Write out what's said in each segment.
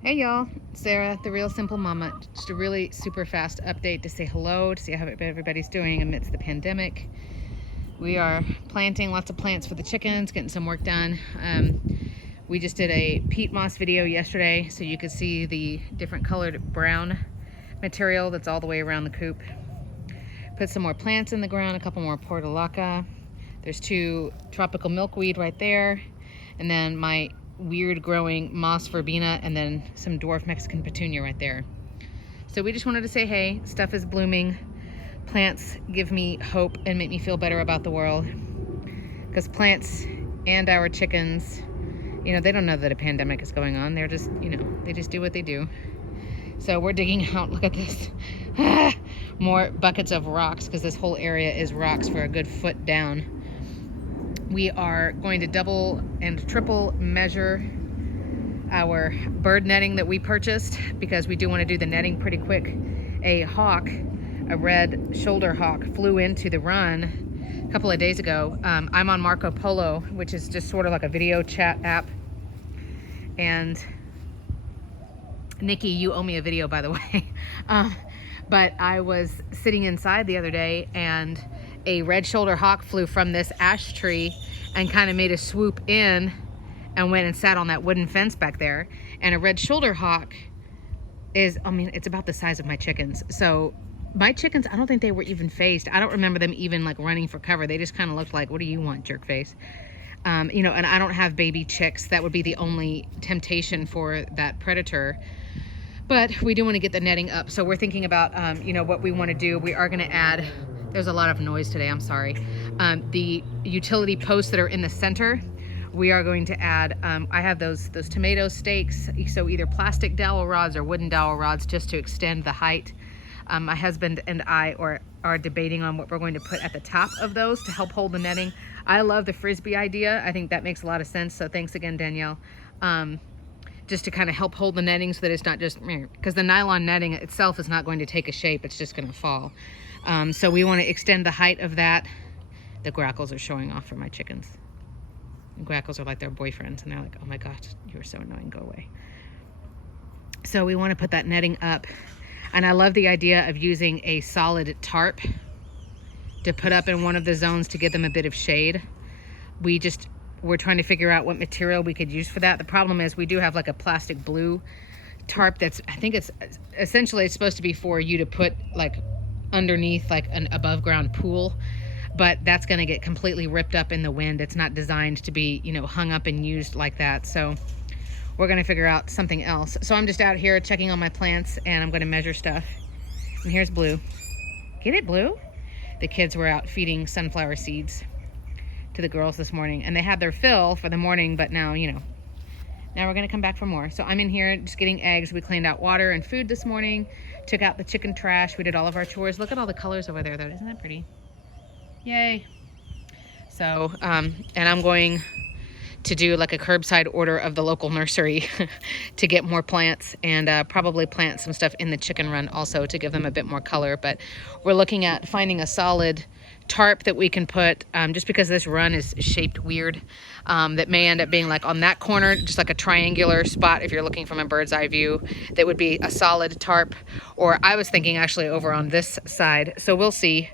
Hey y'all, Sarah, the Real Simple Mama. Just a really super fast update to say hello, to see how everybody's doing amidst the pandemic. We are planting lots of plants for the chickens, getting some work done. We just did a peat moss video yesterday, so you could see the different colored brown material that's all the way around the coop. Put some more plants in the ground, a couple more portulaca. There's 2 tropical milkweed right there, and then my weird growing moss verbena, and then some dwarf Mexican petunia right there. So we just wanted to say, hey, stuff is blooming. Plants give me hope and make me feel better about the world, because plants and our chickens, they don't know that a pandemic is going on. They're just, they just do what they do. So we're digging out, look at this, more buckets of rocks, because this whole area is rocks for a good foot down. We are going to double and triple measure our bird netting that we purchased, because we do want to do the netting pretty quick. A hawk, a red shoulder hawk, flew into the run a couple of days ago. I'm on Marco Polo, which is just sort of like a video chat app. And Nikki, you owe me a video, by the way. But I was sitting inside the other day, and a red shoulder hawk flew from this ash tree and kind of made a swoop in and went and sat on that wooden fence back there. And a red shoulder hawk is, it's about the size of my chickens. So my chickens, I don't think they were even phased. I don't remember them even like running for cover. They just kind of looked like, what do you want, jerk face? And I don't have baby chicks. That would be the only temptation for that predator. But we do want to get the netting up. So we're thinking about, what we want to do. We are going to add, there's a lot of noise today, I'm sorry. The utility posts that are in the center, we are going to add, I have those tomato stakes, so either plastic dowel rods or wooden dowel rods, just to extend the height. My husband and I are debating on what we're going to put at the top of those to help hold the netting. I love the Frisbee idea. I think that makes a lot of sense. So thanks again, Danielle. Just to kind of help hold the netting so that it's not just, because the nylon netting itself is not going to take a shape, it's just going to fall. So we want to extend the height of that. The grackles are showing off for my chickens. And grackles are like their boyfriends, and they're like, oh my gosh, you're so annoying, go away. So we want to put that netting up. And I love the idea of using a solid tarp to put up in one of the zones to give them a bit of shade. We're trying to figure out what material we could use for that. The problem is we do have like a plastic blue tarp that's, I think it's essentially, it's supposed to be for you to put like underneath like an above ground pool, but that's going to get completely ripped up in the wind. It's not designed to be, hung up and used like that. So we're going to figure out something else. So I'm just out here checking on my plants, and I'm going to measure stuff. And here's Blue. Get it, Blue? The kids were out feeding sunflower seeds to the girls this morning, and they had their fill for the morning, but now, now we're gonna come back for more. So I'm in here just getting eggs. We cleaned out water and food this morning, took out the chicken trash. We did all of our chores. Look at all the colors over there though. Isn't that pretty? Yay. So, and I'm going to do like a curbside order of the local nursery to get more plants, and probably plant some stuff in the chicken run also to give them a bit more color. But we're looking at finding a solid tarp that we can put, just because this run is shaped weird, that may end up being like on that corner, just like a triangular spot if you're looking from a bird's eye view, that would be a solid tarp. Or I was thinking actually over on this side, so we'll see.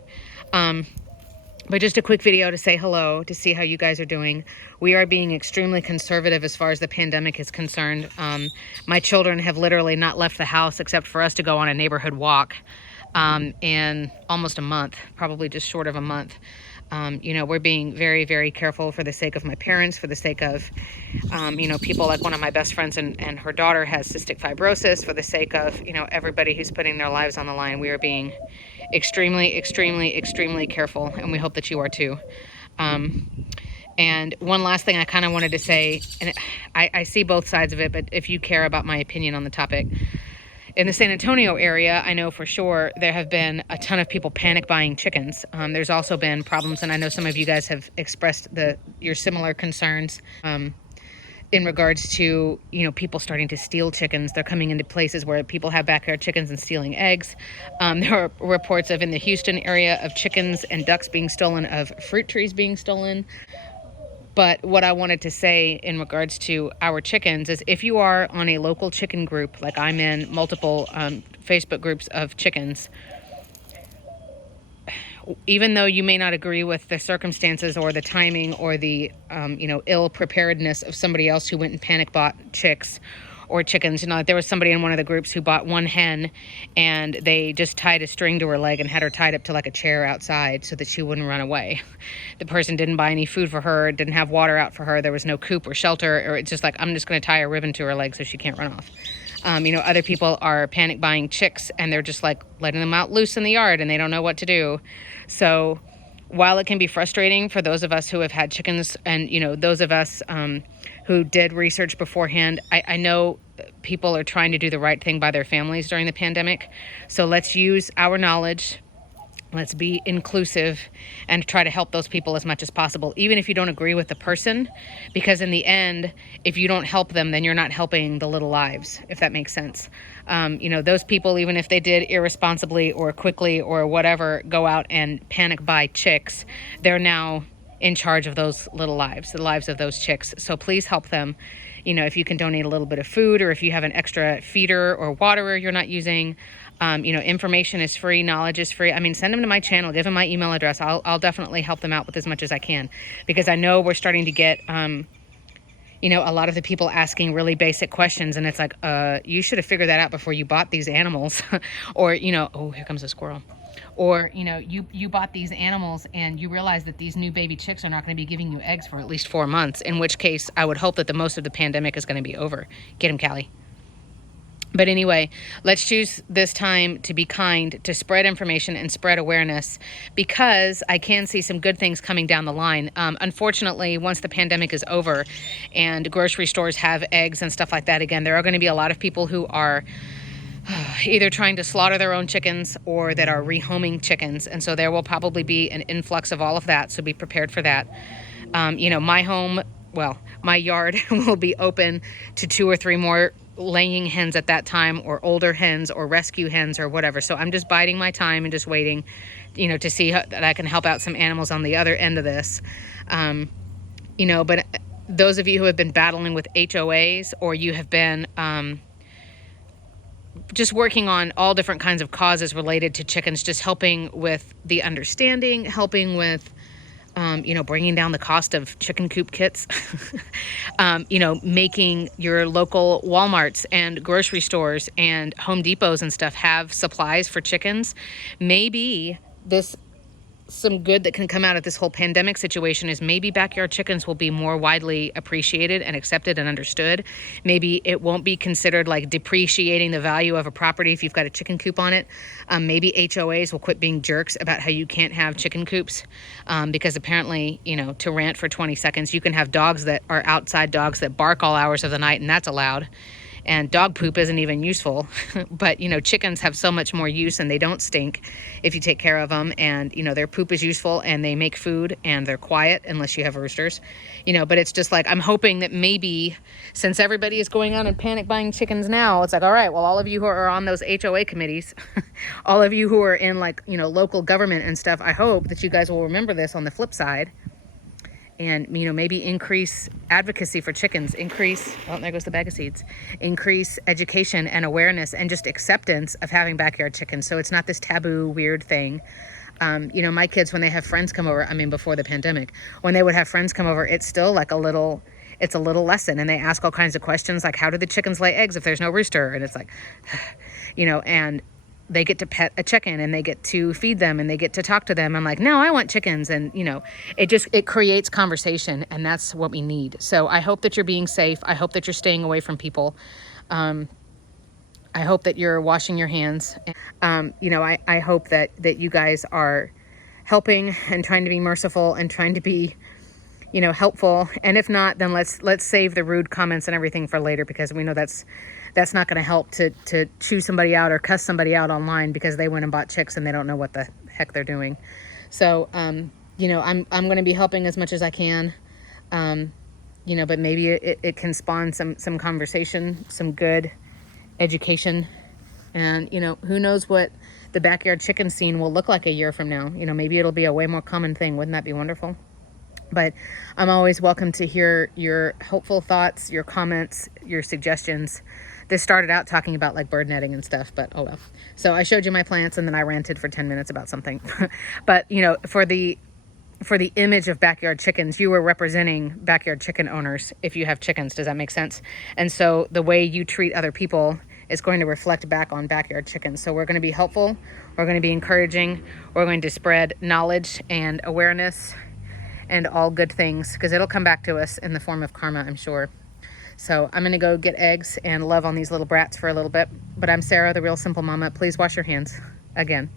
But just a quick video to say hello, to see how you guys are doing. We are being extremely conservative as far as the pandemic is concerned. My children have literally not left the house except for us to go on a neighborhood walk in almost a month, probably just short of a month. We're being very, very careful for the sake of my parents, for the sake of, people like one of my best friends and her daughter has cystic fibrosis, for the sake of, everybody who's putting their lives on the line. We are being extremely, extremely, extremely careful, and we hope that you are too. And one last thing I kind of wanted to say, and I see both sides of it, but if you care about my opinion on the topic, in the San Antonio area, I know for sure there have been a ton of people panic buying chickens. There's also been problems, and I know some of you guys have expressed your similar concerns in regards to, people starting to steal chickens. They're coming into places where people have backyard chickens and stealing eggs. There are reports of in the Houston area of chickens and ducks being stolen, of fruit trees being stolen. But what I wanted to say in regards to our chickens is if you are on a local chicken group, like I'm in multiple Facebook groups of chickens, even though you may not agree with the circumstances or the timing or the, ill preparedness of somebody else who went and panic bought chicks or chickens, there was somebody in one of the groups who bought one hen and they just tied a string to her leg and had her tied up to like a chair outside so that she wouldn't run away. The person didn't buy any food for her, didn't have water out for her. There was no coop or shelter, or it's just like, I'm just going to tie a ribbon to her leg so she can't run off. Other people are panic buying chicks and they're just like letting them out loose in the yard and they don't know what to do. So while it can be frustrating for those of us who have had chickens and, those of us who did research beforehand, I know people are trying to do the right thing by their families during the pandemic. So let's use our knowledge. Let's be inclusive and try to help those people as much as possible, even if you don't agree with the person, because in the end, if you don't help them, then you're not helping the little lives, if that makes sense. Those people, even if they did irresponsibly or quickly or whatever, go out and panic buy chicks, they're now in charge of those little lives, the lives of those chicks. So please help them. If you can donate a little bit of food, or if you have an extra feeder or waterer you're not using, information is free, knowledge is free. Send them to my channel, give them my email address. I'll definitely help them out with as much as I can, because I know we're starting to get, a lot of the people asking really basic questions, and it's like, you should have figured that out before you bought these animals. Or, oh, here comes a squirrel. Or, you bought these animals and you realize that these new baby chicks are not going to be giving you eggs for at least 4 months, in which case I would hope that the most of the pandemic is going to be over. Get him, Callie. But anyway, let's choose this time to be kind, to spread information and spread awareness, because I can see some good things coming down the line. Unfortunately, once the pandemic is over and grocery stores have eggs and stuff like that again, there are going to be a lot of people who are either trying to slaughter their own chickens or that are rehoming chickens. And so there will probably be an influx of all of that. So be prepared for that. My yard will be open to 2 or 3 more laying hens at that time, or older hens or rescue hens or whatever. So I'm just biding my time and just waiting, to see that I can help out some animals on the other end of this. But those of you who have been battling with HOAs, or you have been, just working on all different kinds of causes related to chickens, just helping with the understanding, helping with, bringing down the cost of chicken coop kits, making your local Walmarts and grocery stores and Home Depots and stuff have supplies for chickens. Maybe some good that can come out of this whole pandemic situation is maybe backyard chickens will be more widely appreciated and accepted and understood. Maybe it won't be considered like depreciating the value of a property if you've got a chicken coop on it. Maybe HOAs will quit being jerks about how you can't have chicken coops, because apparently, to rant for 20 seconds, you can have dogs that are outside dogs that bark all hours of the night, and that's allowed. And dog poop isn't even useful, but chickens have so much more use, and they don't stink if you take care of them. And their poop is useful, and they make food, and they're quiet unless you have roosters. But it's just like, I'm hoping that maybe, since everybody is going out and panic buying chickens now, it's like, all right, well, all of you who are on those HOA committees, all of you who are in local government and stuff, I hope that you guys will remember this on the flip side. And, maybe increase advocacy for chickens, there goes the bag of seeds, increase education and awareness and just acceptance of having backyard chickens. So it's not this taboo, weird thing. My kids, when they have friends come over, before the pandemic, when they would have friends come over, it's still like it's a little lesson. And they ask all kinds of questions, like, how do the chickens lay eggs if there's no rooster? And it's like, and they get to pet a chicken, and they get to feed them, and they get to talk to them. I'm like, no, I want chickens. And, it creates conversation, and that's what we need. So I hope that you're being safe. I hope that you're staying away from people. I hope that you're washing your hands. I hope that you guys are helping and trying to be merciful and trying to be, helpful. And if not, then let's save the rude comments and everything for later, because we know that's not going to help to chew somebody out or cuss somebody out online because they went and bought chicks and they don't know what the heck they're doing. So, I'm going to be helping as much as I can, but maybe it can spawn some conversation, some good education. And, who knows what the backyard chicken scene will look like a year from now. Maybe it'll be a way more common thing. Wouldn't that be wonderful? But I'm always welcome to hear your hopeful thoughts, your comments, your suggestions. This started out talking about like bird netting and stuff, but oh well. So I showed you my plants and then I ranted for 10 minutes about something. But you know, for the image of backyard chickens, you were representing backyard chicken owners if you have chickens. Does that make sense? And so the way you treat other people is going to reflect back on backyard chickens. So we're going to be helpful, we're going to be encouraging, we're going to spread knowledge and awareness and all good things, because it'll come back to us in the form of karma, I'm sure. So I'm going to go get eggs and love on these little brats for a little bit. But I'm Sarah, the Real Simple Mama. Please wash your hands again.